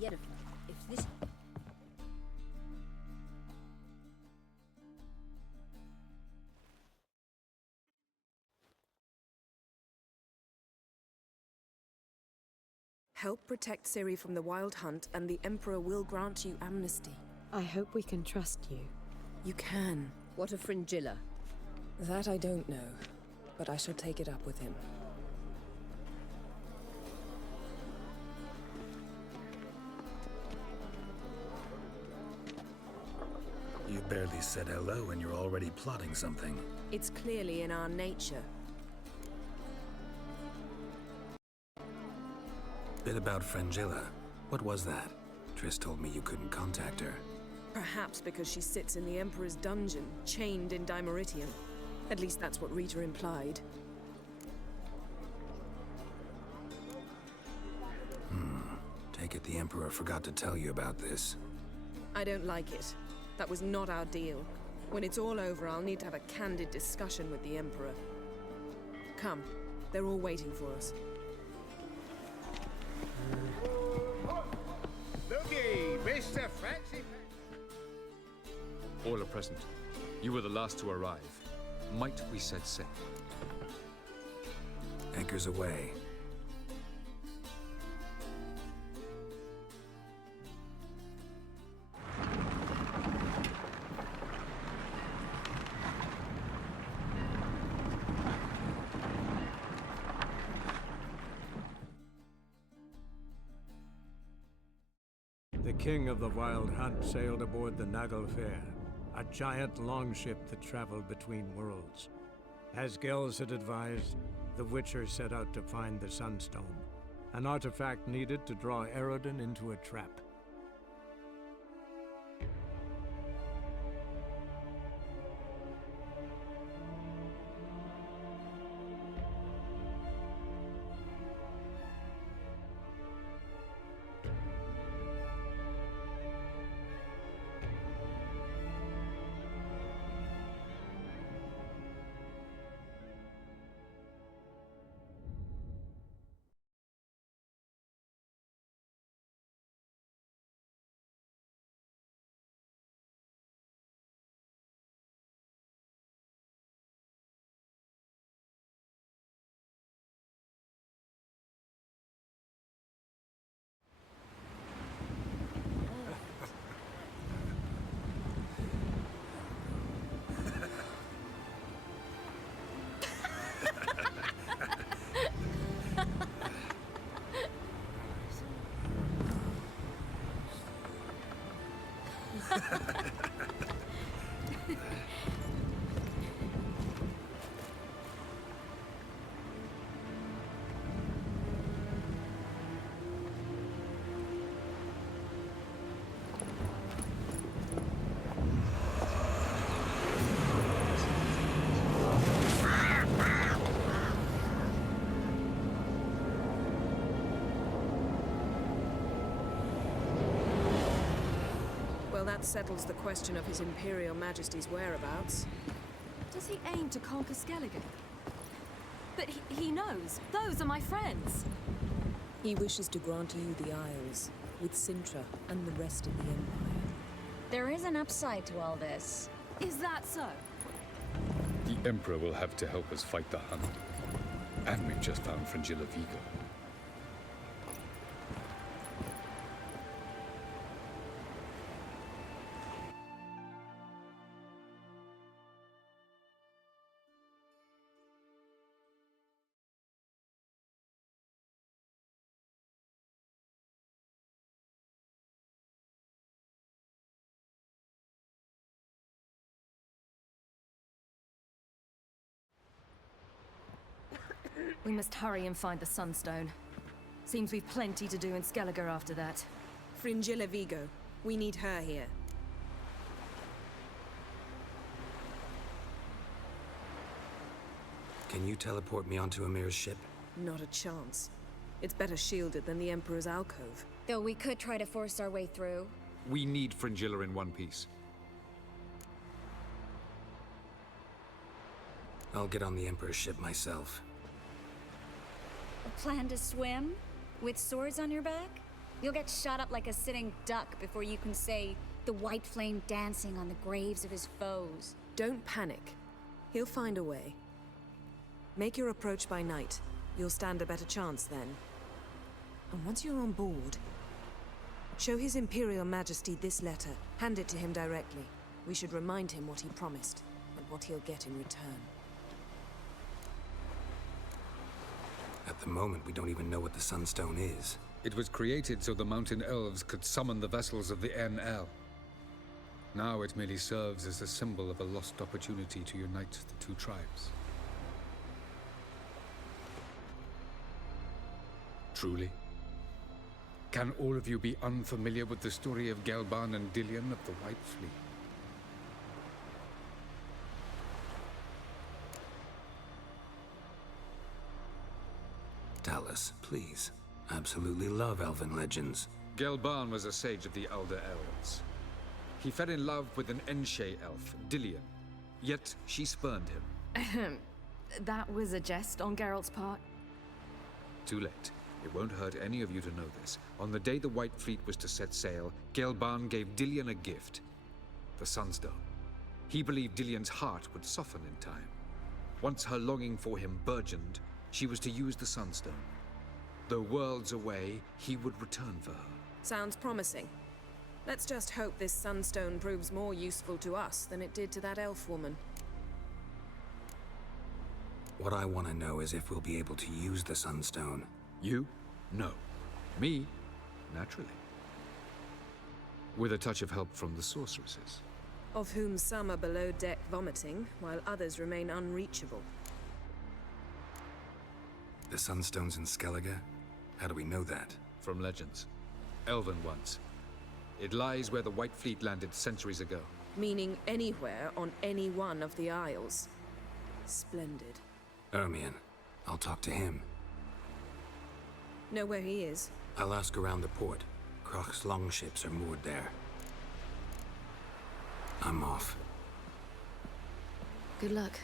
Yennefer, if this... Help protect Ciri from the Wild Hunt, and the Emperor will grant you amnesty. I hope we can trust you. You can. What of Fringilla? That I don't know, but I shall take it up with him. You barely said hello and you're already plotting something. It's clearly in our nature. Bit about Fringilla. What was that? Triss told me you couldn't contact her. Perhaps because she sits in the Emperor's dungeon, chained in Dimeritium. At least that's what Rita implied. Take it the Emperor forgot to tell you about this. I don't like it. That was not our deal. When it's all over, I'll need to have a candid discussion with the Emperor. Come, they're all waiting for us. Looky, Mr. Fancy. All are present. You were the last to arrive. Might we set sail? Anchors away. The king of the Wild Hunt sailed aboard the Naglfar, a giant longship that traveled between worlds. As Skjall had advised, the Witcher set out to find the Sunstone, an artifact needed to draw Eredin into a trap. Well, that settles the question of His Imperial Majesty's whereabouts. Does he aim to conquer Skjall again? But he knows. Those are my friends. He wishes to grant you the Isles, with Sintra and the rest of the Empire. There is an upside to all this. Is that so? The Emperor will have to help us fight the Hunt. And we've just found Fringilla Vigo. We must hurry and find the Sunstone. Seems we've plenty to do in Skellige after that. Fringilla Vigo. We need her here. Can you teleport me onto Amir's ship? Not a chance. It's better shielded than the Emperor's alcove. Though we could try to force our way through. We need Fringilla in one piece. I'll get on the Emperor's ship myself. Plan to swim? With swords on your back? You'll get shot up like a sitting duck before you can say the white flame dancing on the graves of his foes. Don't panic. He'll find a way. Make your approach by night. You'll stand a better chance then. And once you're on board, show His Imperial Majesty this letter. Hand it to him directly. We should remind him what he promised, and what he'll get in return. At the moment, we don't even know what the Sunstone is. It was created so the mountain elves could summon the vessels of the NL. Now it merely serves as a symbol of a lost opportunity to unite the two tribes. Truly? Can all of you be unfamiliar with the story of Gelban and Dillion of the White Fleet? Tell us, please. Absolutely love elven legends. Gelban was a sage of the Elder Elves. He fell in love with an Enshe elf, Dillion. Yet she spurned him. That was a jest on Geralt's part. Too late. It won't hurt any of you to know this. On the day the White Fleet was to set sail, Gelban gave Dillion a gift. The Sunstone. He believed Dillion's heart would soften in time. Once her longing for him burgeoned, she was to use the Sunstone. Though worlds away, he would return for her. Sounds promising. Let's just hope this Sunstone proves more useful to us than it did to that elf woman. What I want to know is if we'll be able to use the Sunstone. You? No. Me? Naturally. With a touch of help from the sorceresses. Of whom some are below deck vomiting, while others remain unreachable. The Sunstone's in Skellige? How do we know that? From legends. Elven ones. It lies where the White Fleet landed centuries ago. Meaning anywhere on any one of the Isles. Splendid. Ermion. I'll talk to him. Know where he is? I'll ask around the port. Croc's longships are moored there. I'm off. Good luck.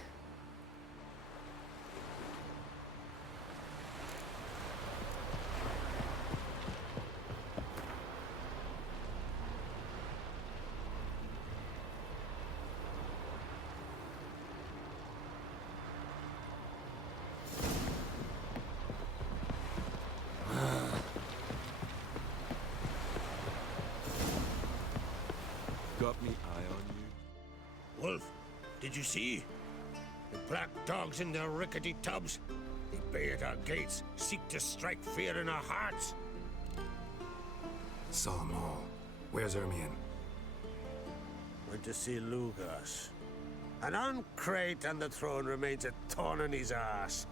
Got me eye on you? Wolf, did you see? The black dogs in their rickety tubs. They bay at our gates, seek to strike fear in our hearts. Saw them all. Where's Ermion? Went to see Lugas. An uncrate on the throne remains a thorn in his ass.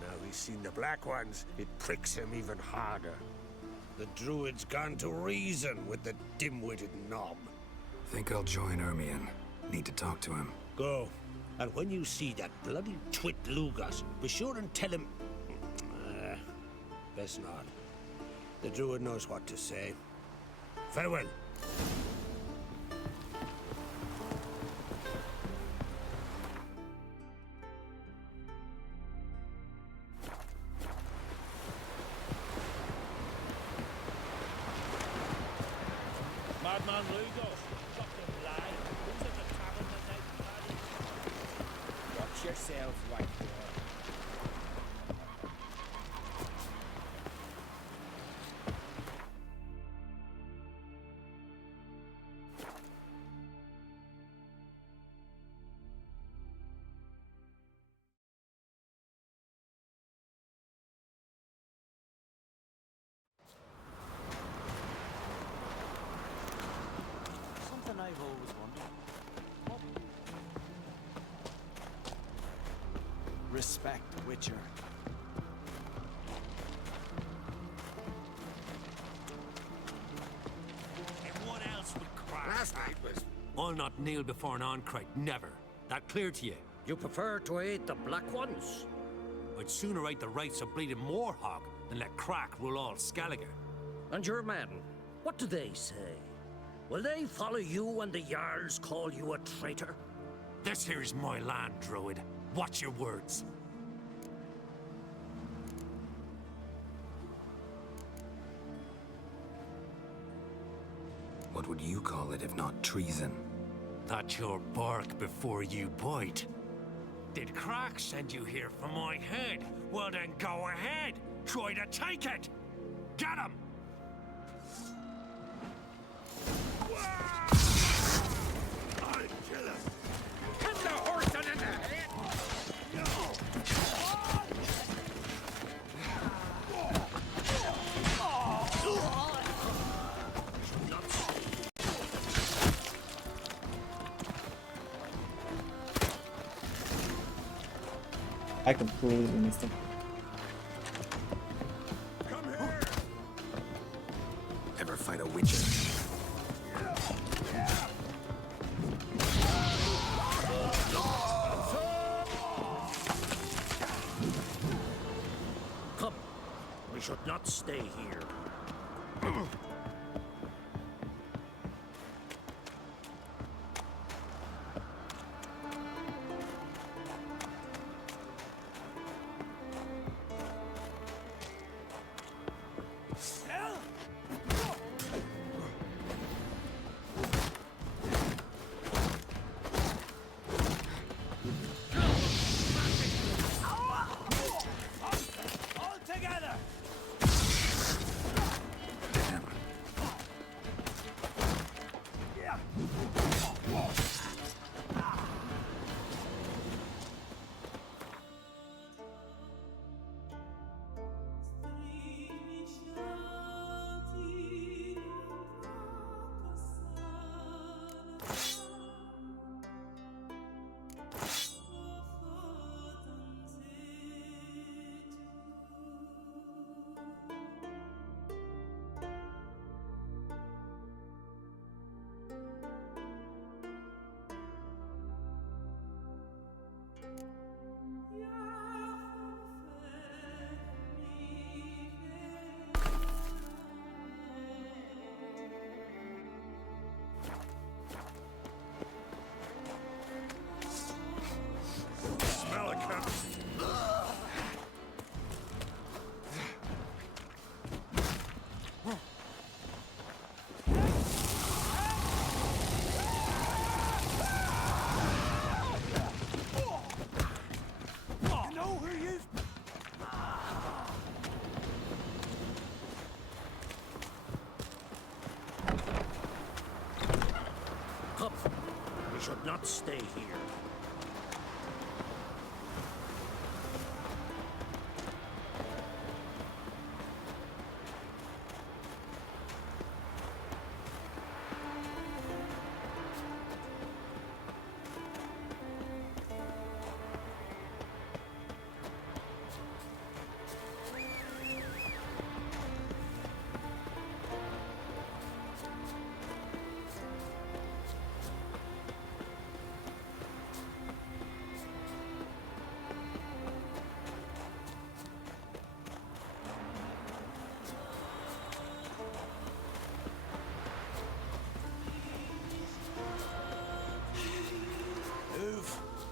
Now he's seen the black ones, it pricks him even harder. The druid's gone to reason with the dim-witted knob. Think I'll join Ermion. Need to talk to him. Go. And when you see that bloody twit Lugas, be sure and tell him... best not. The druid knows what to say. Farewell. Madman Lugas, fucking lie. Who's at the tavern tonight, Paddy? Watch yourself, white boy. Something I've always wondered. Respect, Witcher. Everyone else would cry. Last night was... I'll not kneel before an Oncrite, never. That clear to you? You prefer to eat the black ones? I'd sooner write the rights of bleeding Moorhog than let Crack rule all Skellige. And your men, what do they say? Will they follow you when the Jarls call you a traitor? This here's my land, Druid. Watch your words. What would you call it if not treason? That's your bark before you bite. Did Crack send you here for my head? Well then go ahead. Try to take it. Get him! I'll kill him. Hit the horse in the head! I completely missed him. Ever fight a witcher? Come, we should not stay here. Come, we should not stay here.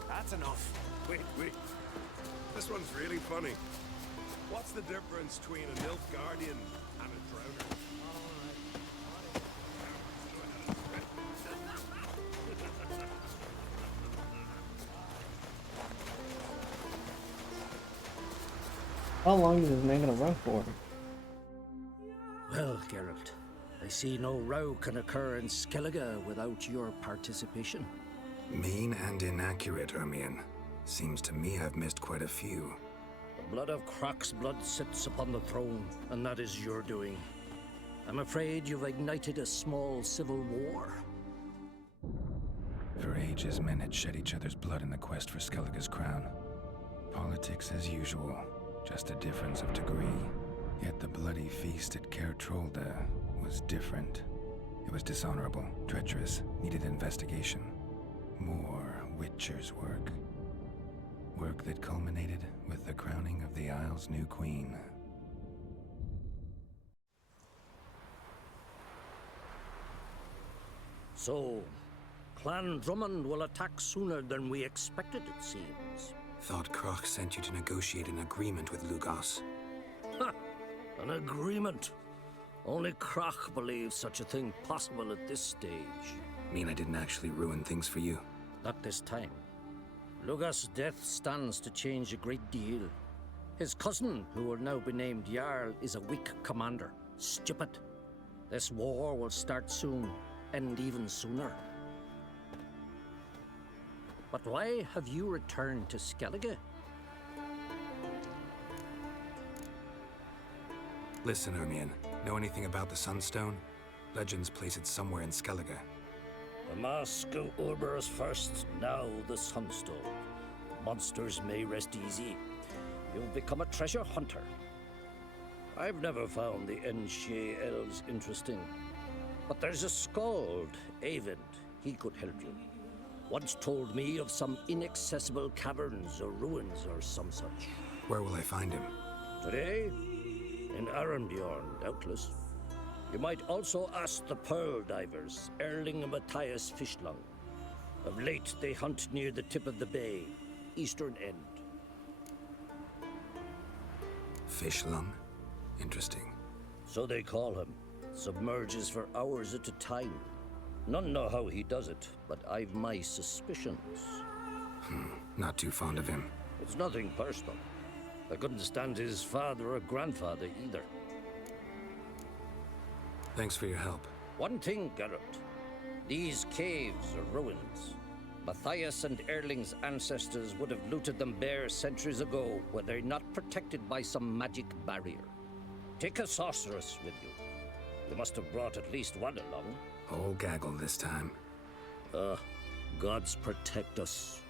That's enough. Wait. This one's really funny. What's the difference between a Nilfgaardian and a Drowner? How long is this man gonna run for? Well, Geralt, I see no row can occur in Skellige without your participation. Mean and inaccurate, Ermion. Seems to me I've missed quite a few. The blood of Croc's blood sits upon the throne, and that is your doing. I'm afraid you've ignited a small civil war. For ages, men had shed each other's blood in the quest for Skellige's crown. Politics as usual, just a difference of degree. Yet the bloody feast at Caer Trolda was different. It was dishonorable, treacherous, needed investigation. More Witcher's work. Work that culminated with the crowning of the Isle's new queen. So, Clan Drummond will attack sooner than we expected, it seems. Thought Kroch sent you to negotiate an agreement with Lugos. Ha! An agreement? Only Kroch believes such a thing possible at this stage. Mean I didn't actually ruin things for you? Not this time. Lugos' death stands to change a great deal. His cousin, who will now be named Jarl, is a weak commander. Stupid. This war will start soon, end even sooner. But why have you returned to Skellige? Listen, Ermion. Know anything about the Sunstone? Legends place it somewhere in Skellige. The mask of Urberus first, now the Sunstone. Monsters may rest easy. You've become a treasure hunter. I've never found the Enshe elves interesting. But there's a skald, Avind. He could help you. Once told me of some inaccessible caverns or ruins or some such. Where will I find him? Today? In Arenbjorn, doubtless. You might also ask the Pearl Divers, Erling and Matthias Fishlung. Of late, they hunt near the tip of the bay, eastern end. Fishlung? Interesting. So they call him. Submerges for hours at a time. None know how he does it, but I've my suspicions. Not too fond of him. It's nothing personal. I couldn't stand his father or grandfather either. Thanks for your help. One thing, Geralt. These caves are ruins. Matthias and Erling's ancestors would have looted them bare centuries ago were they not protected by some magic barrier. Take a sorceress with you. You must have brought at least one along. Whole gaggle this time. Gods protect us.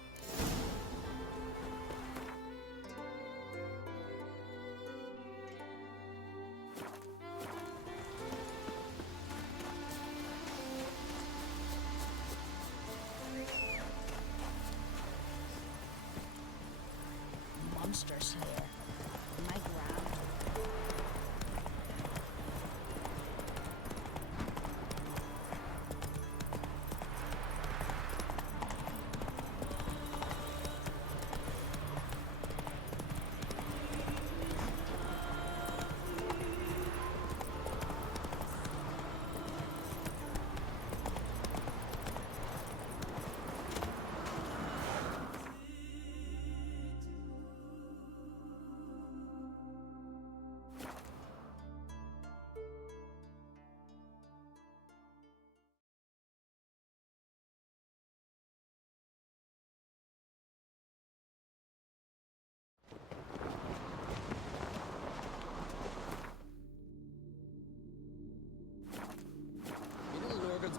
Monsters here. My ground.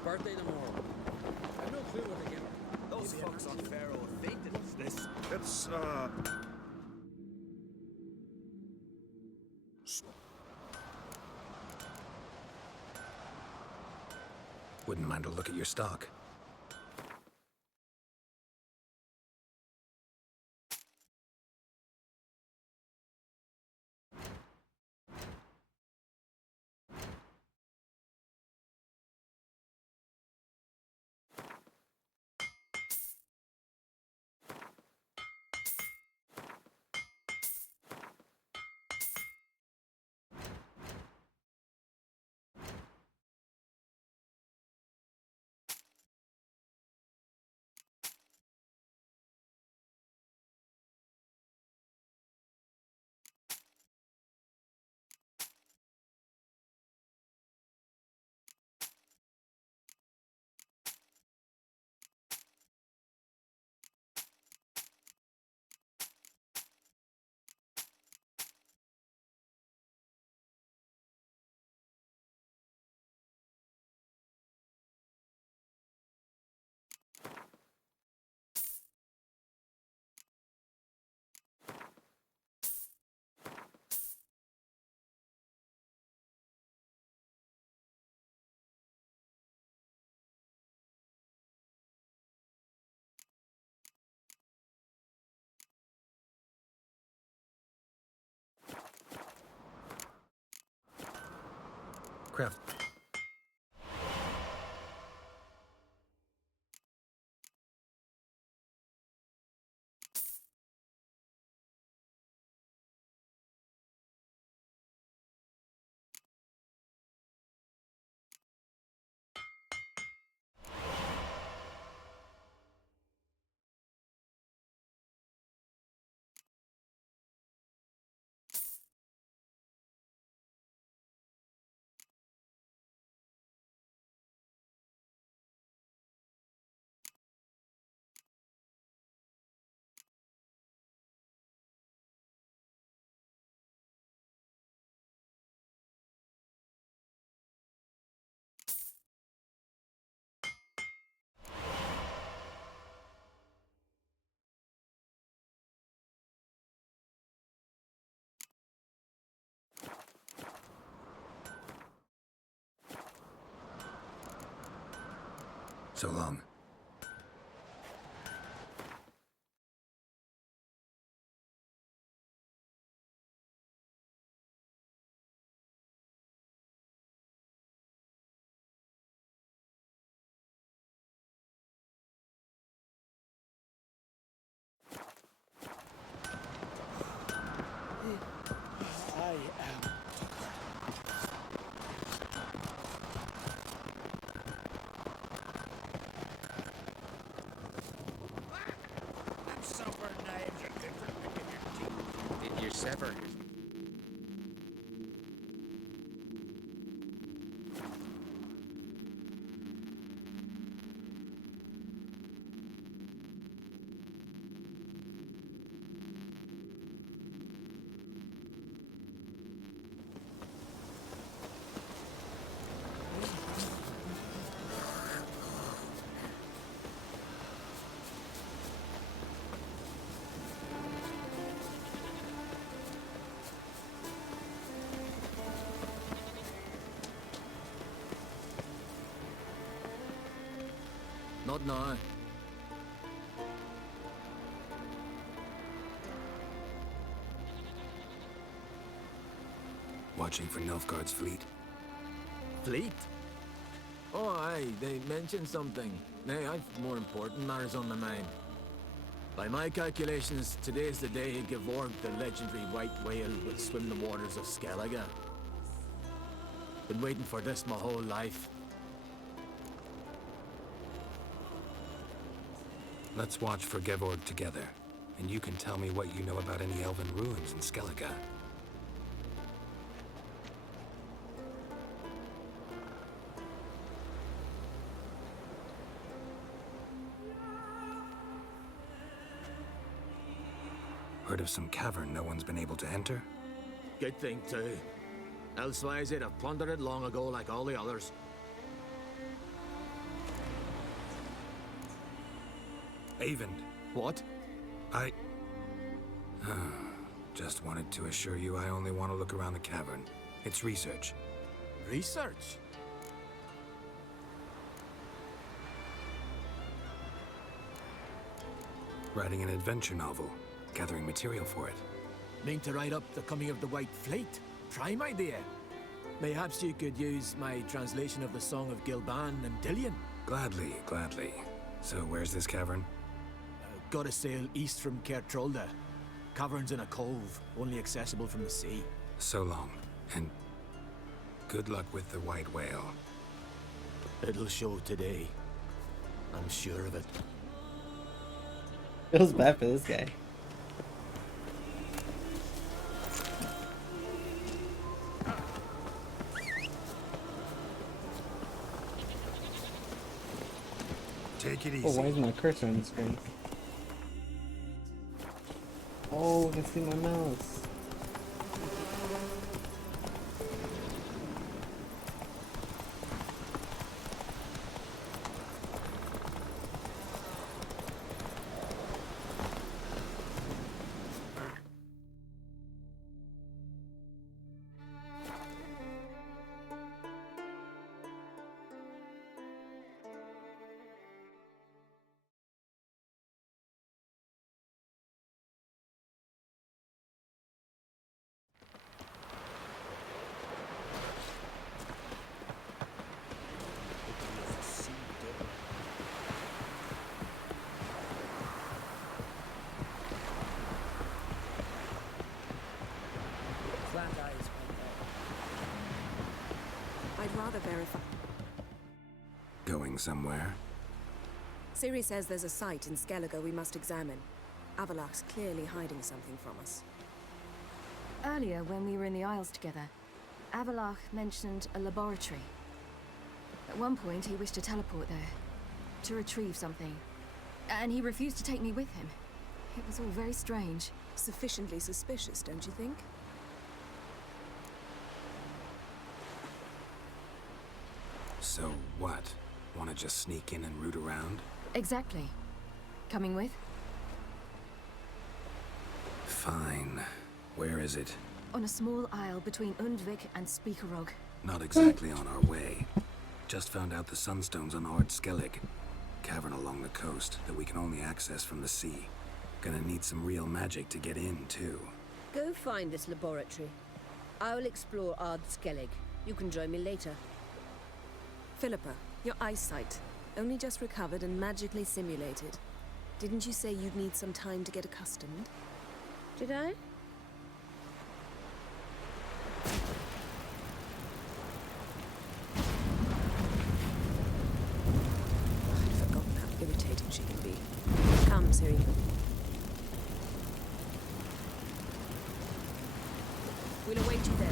Birthday tomorrow. I have no clue what to give her. Those fucks on Pharaoh are fainted. This. It's, Wouldn't mind a look at your stock. Crap. So long. I am. I'm super knives are good for picking your teeth. Did you sever his? Not now. Watching for Nilfgaard's fleet. Fleet? Oh, aye, they mentioned something. Nay, I've more important matters on my mind. By my calculations, today's the day Gevorg, the legendary white whale, will swim the waters of Skjall. Been waiting for this my whole life. Let's watch for Gevorg together, and you can tell me what you know about any elven ruins in Skjall. Heard of some cavern no one's been able to enter? Good thing, too. Elsewise, they'd have plundered it long ago like all the others. Avend. What? Just wanted to assure you I only want to look around the cavern. It's research. Research? Writing an adventure novel. Gathering material for it. Mean to write up the coming of the White Fleet? Prime idea. Mayhaps you could use my translation of the Song of Gilban and Dillion? Gladly, gladly. So where's this cavern? Gotta sail east from Kertrolda. Cavern's in a cove, only accessible from the sea. So long, and good luck with the white whale. It'll show today. I'm sure of it. Feels bad for this guy. Take it easy. Oh, why is my cursor on the screen? Oh, I can see my mouse. I'd rather verify. Going somewhere? Ciri says there's a site in Skellige we must examine. Avallac'h's clearly hiding something from us. Earlier, when we were in the Isles together, Avallac'h mentioned a laboratory. At one point, he wished to teleport there, to retrieve something. And he refused to take me with him. It was all very strange. Sufficiently suspicious, don't you think? So what? Want to just sneak in and root around? Exactly. Coming with? Fine. Where is it? On a small isle between Undvik and Speakerog. Not exactly on our way. Just found out the Sunstone's on Ard Skellig. Cavern along the coast that we can only access from the sea. Gonna need some real magic to get in, too. Go find this laboratory. I will explore Ard Skellig. You can join me later. Philippa, your eyesight. Only just recovered and magically simulated. Didn't you say you'd need some time to get accustomed? Did I? I'd forgotten how irritating she can be. Come, Ciri. We'll await you there.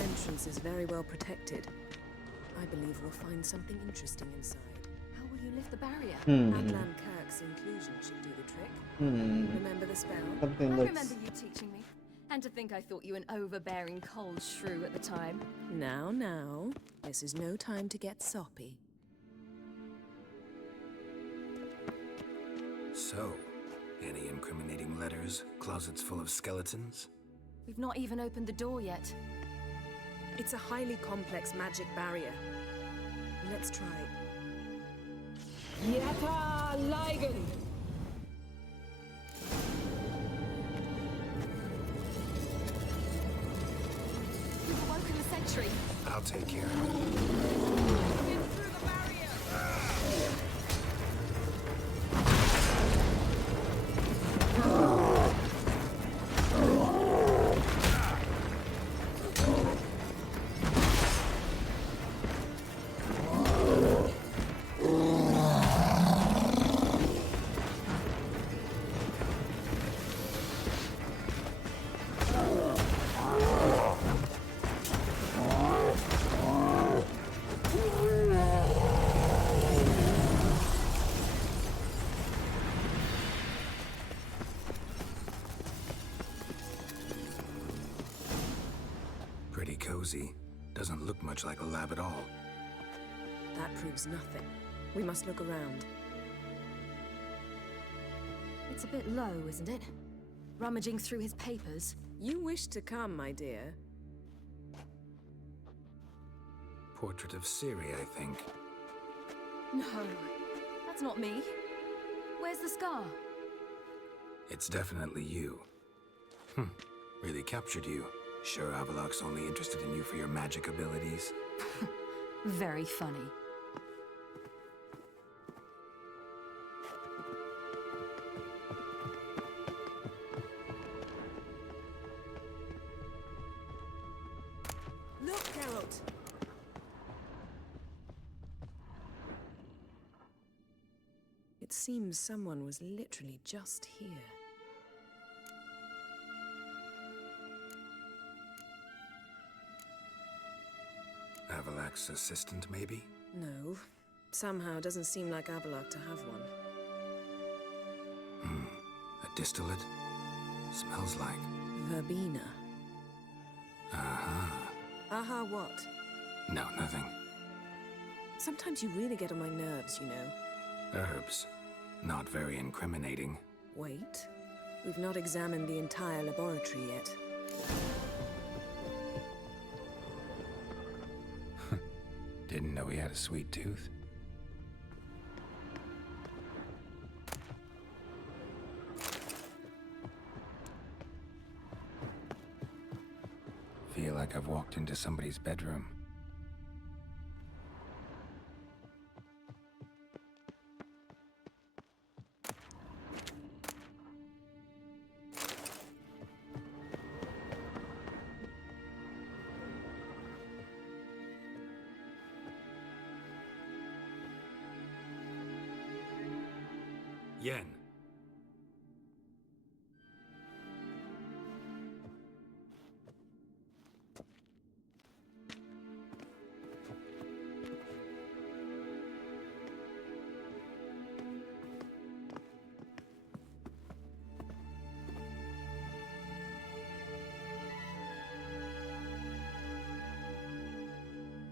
Entrance is very well protected. I believe we'll find something interesting inside. How will you lift the barrier? Avallac'h's inclusion should do the trick. Remember the spell? I remember you teaching me. And to think I thought you an overbearing cold shrew at the time. Now. This is no time to get soppy. So, any incriminating letters? Closets full of skeletons? We've not even opened the door yet. It's a highly complex magic barrier. Let's try. Yata Ligen! You've awoken the sentry. I'll take care of it. Pretty cozy. Doesn't look much like a lab at all. That proves nothing. We must look around. It's a bit low, isn't it? Rummaging through his papers. You wish to come, my dear. Portrait of Ciri, I think. No, that's not me. Where's the scar? It's definitely you. Really captured you. Sure Avallac'h's only interested in you for your magic abilities? Very funny. Look, Geralt! It seems someone was literally just here. Avallac'h's assistant, maybe? No. Somehow doesn't seem like Avallac'h to have one. A distillate? Smells like... Verbena. Aha. Aha what? No, nothing. Sometimes you really get on my nerves, you know. Herbs. Not very incriminating. Wait. We've not examined the entire laboratory yet. Didn't know he had a sweet tooth. Feel like I've walked into somebody's bedroom. Yen.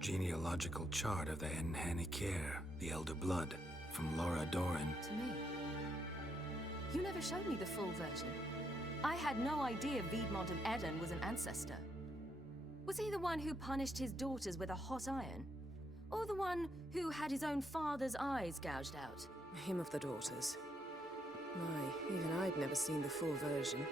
Genealogical chart of the Enhanikir, the Elder Blood, from Laura Doran. To me. You never showed me the full version. I had no idea Viedmont of Eden was an ancestor. Was he the one who punished his daughters with a hot iron? Or the one who had his own father's eyes gouged out? Him of the daughters. My, even I'd never seen the full version.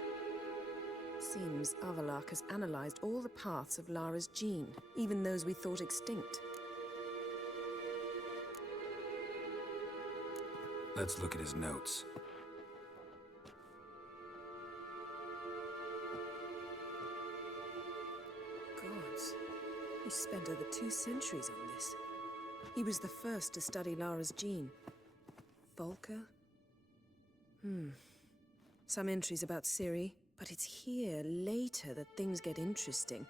Seems Avallac'h has analyzed all the paths of Lara's gene, even those we thought extinct. Let's look at his notes. Gods. He spent over 2 centuries on this. He was the first to study Lara's gene. Volker? Some entries about Ciri, but it's here, later, that things get interesting.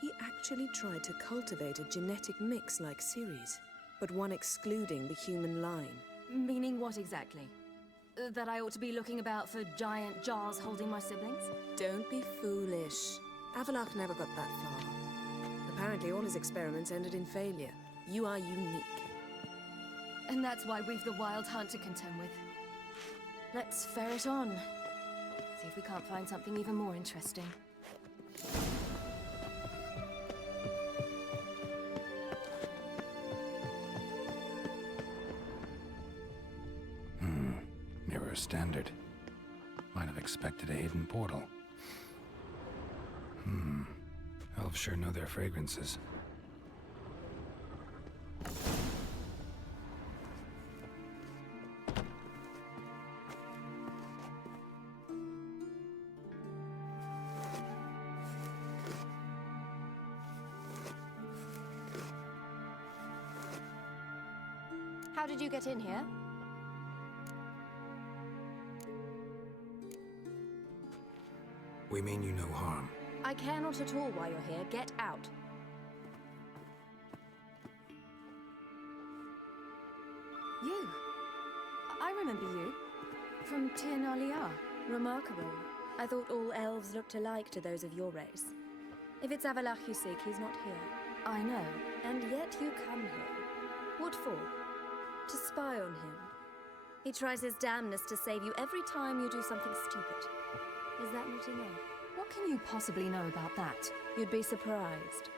He actually tried to cultivate a genetic mix like Ciri's, but one excluding the human line. Meaning what exactly? That I ought to be looking about for giant jars holding my siblings? Don't be foolish. Avallac'h never got that far. Apparently all his experiments ended in failure. You are unique. And that's why we've the Wild Hunt to contend with. Let's ferret on. See if we can't find something even more interesting. Mirror standard. Might have expected a hidden portal. Elves sure know their fragrances. How did you get in here? We mean you no harm. I care not at all why you're here. Get out. You. I remember you. From Tin Aliyah. Remarkable. I thought all elves looked alike to those of your race. If it's Avallac'h you seek, he's not here. I know. And yet you come here. What for? To spy on him. He tries his damnedest to save you every time you do something stupid. Is that not enough? What can you possibly know about that? You'd be surprised.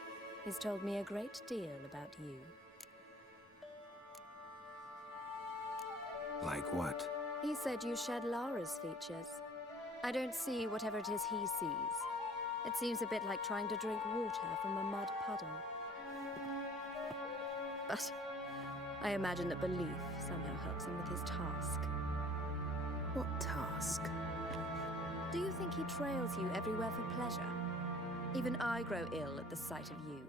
He's told me a great deal about you. Like what? He said you shared Lara's features. I don't see whatever it is he sees. It seems a bit like trying to drink water from a mud puddle. But I imagine that belief somehow helps him with his task. What task? Do you think he trails you everywhere for pleasure? Even I grow ill at the sight of you.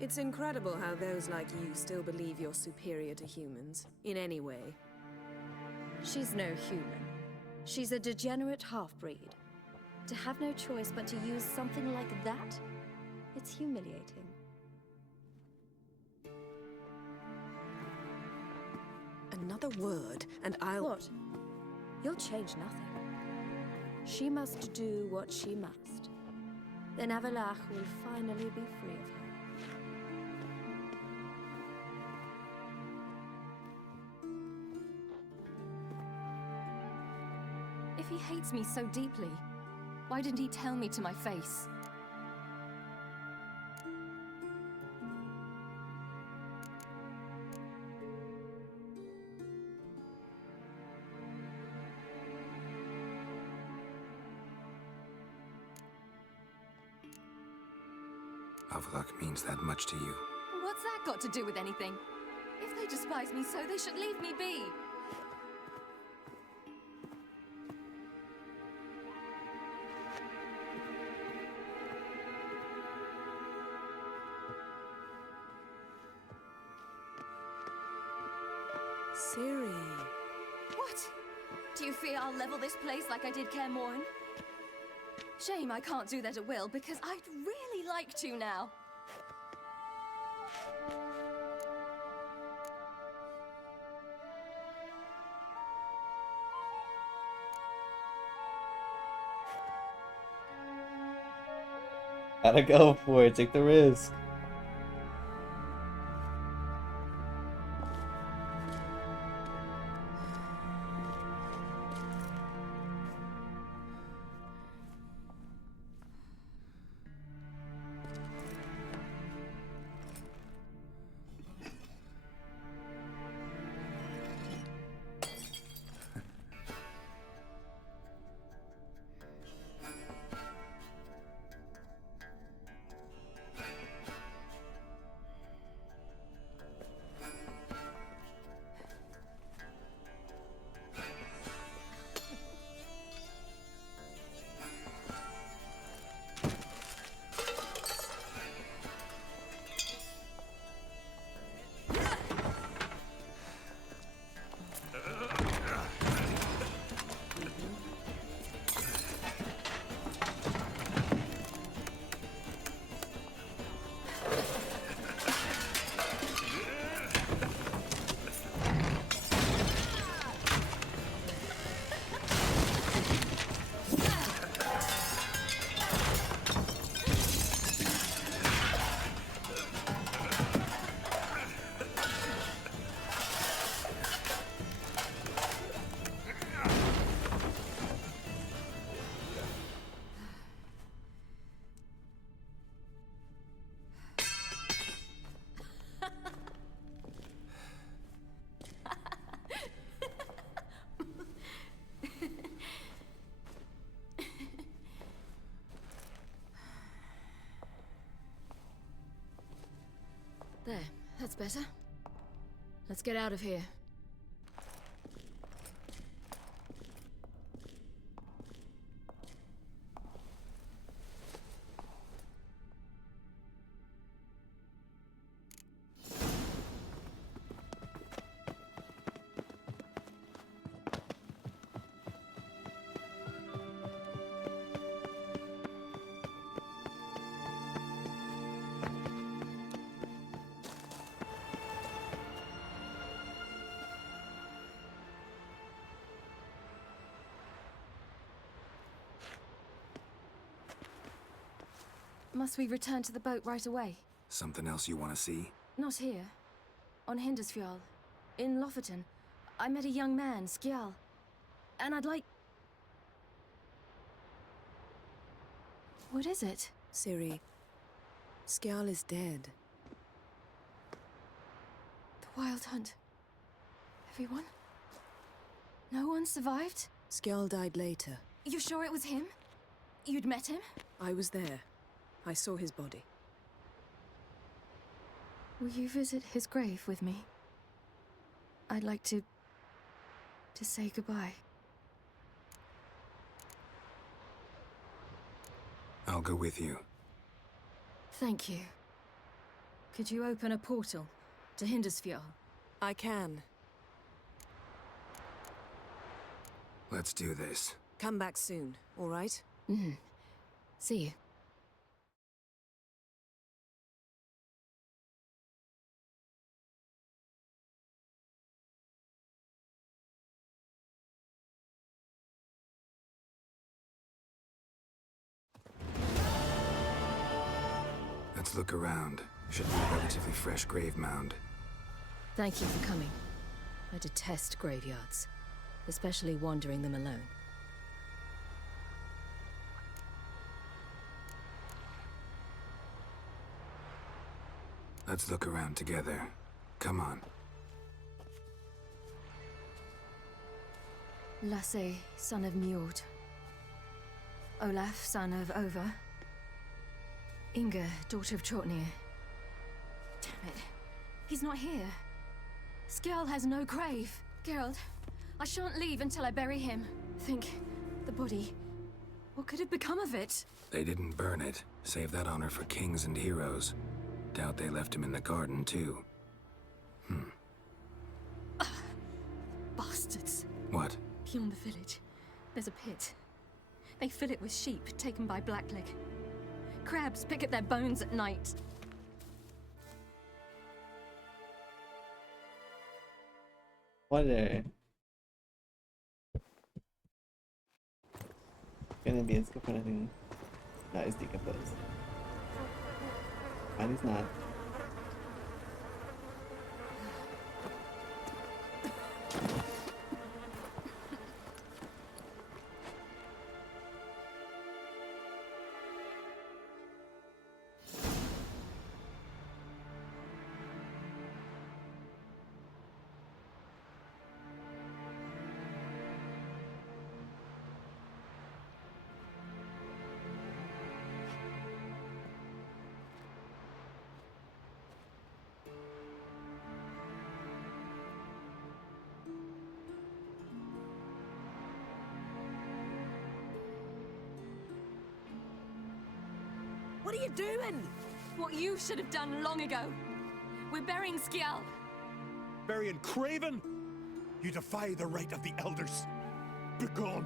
It's incredible how those like you still believe you're superior to humans, in any way. She's no human. She's a degenerate half-breed. To have no choice but to use something like that? It's humiliating. Another word, and I'll... What? You'll change nothing. She must do what she must. Then Avallac'h will finally be free of her. If he hates me so deeply, why didn't he tell me to my face? Avallac'h means that much to you. What's that got to do with anything? If they despise me so, they should leave me be. Ciri. What? Do you fear I'll level this place like I did Kaer Morhen? Shame I can't do that at will, because I'd really like to now. Gotta go for it, take the risk. There, that's better. Let's get out of here. Must we return to the boat right away? Something else you want to see? Not here. On Skjall. In Lofoten. I met a young man, Skjall. And I'd like... What is it? Ciri, Skjall is dead. The Wild Hunt. Everyone? No one survived? Skjall died later. You sure it was him? You'd met him? I was there. I saw his body. Will you visit his grave with me? I'd like to say goodbye. I'll go with you. Thank you. Could you open a portal to Skjall? I can. Let's do this. Come back soon, all right? See you. Let's look around. Should be a relatively fresh grave mound. Thank you for coming. I detest graveyards, especially wandering them alone. Let's look around together. Come on. Lasse, son of Njord. Olaf, son of Over. Inga, daughter of Trotnir. Damn it. He's not here. Skjall has no grave. Geralt, I shan't leave until I bury him. Think, the body. What could have become of it? They didn't burn it. Save that honor for kings and heroes. Doubt they left him in the garden, too. Bastards. What? Beyond the village, there's a pit. They fill it with sheep taken by Blackleg. Crabs pick at their bones at night. Olha. Canadians go for anything. That is decomposed. And he's not. What are you doing? What you should have done long ago. We're burying Skjall. Burying Craven? You defy the right of the elders. Begone.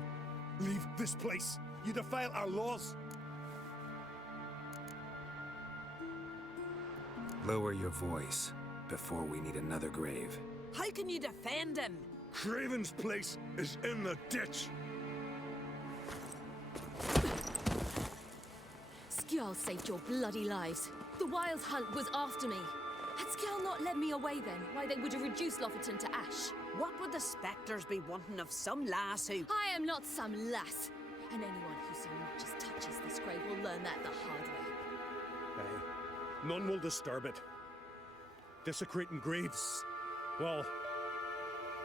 Leave this place. You defile our laws. Lower your voice before we need another grave. How can you defend him? Craven's place is in the ditch. Skjall saved your bloody lives. The Wild Hunt was after me. Had Skjall not led me away then, why they would have reduced Lofferton to ash. What would the spectres be wanting of some lass who... I am not some lass. And anyone who so much as touches this grave will learn that the hard way. Aye. None will disturb it. Desecrating graves, well,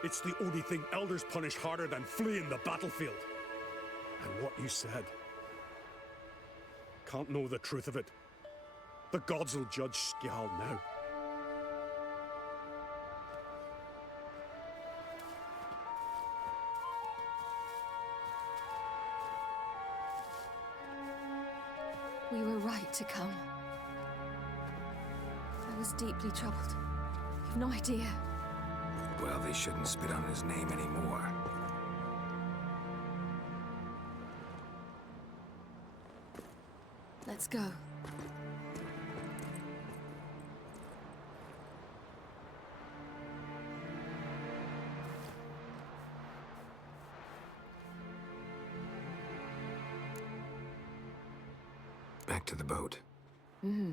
it's the only thing elders punish harder than fleeing the battlefield. And what you said. Can't know the truth of it. The gods will judge Skjall now. We were right to come. I was deeply troubled. You've no idea. Well, they shouldn't spit on his name anymore. Let's go. Back to the boat. Mm-hmm.